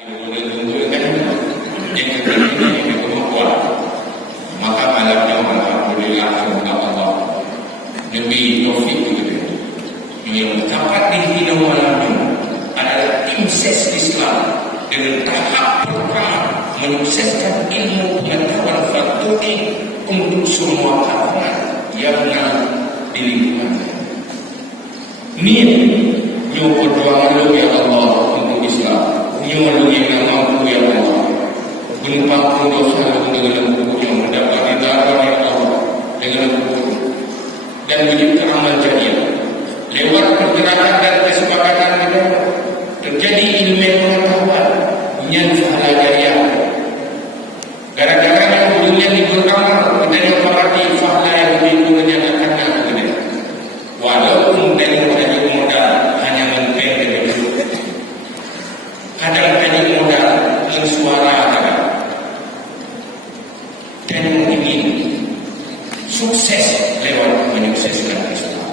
Yang ketiga ini kemampuan. Maka malamnya alhamdulillah Allah lebih taufik kita. Yang dapat dihina malamnya adalah tim ses Islam dengan tahap pertama menyukseskan ilmu pengetahuan faktual untuk semua kalangan yang di lingkungannya. Niat yang perjuangan lu ya Allah untuk Islam, yang lu yang mampu ya Allah, menumpang dosa dengan buku yang mendapat ridha ya Allah dengan buku dan mencipta amal jariah lewat pergerakan dan kesepakatan kita terjadi ilmu pengetahuan yang pahala jariah. Gara-gara yang dunia diberkamal dan yang berarti pahala yang lebih menyatakan kita. Walaupun daripada modal hanya mengklaim dulu. Kadang hanya modal bersuara dan ingin sukses lewat menyukseskan Islam.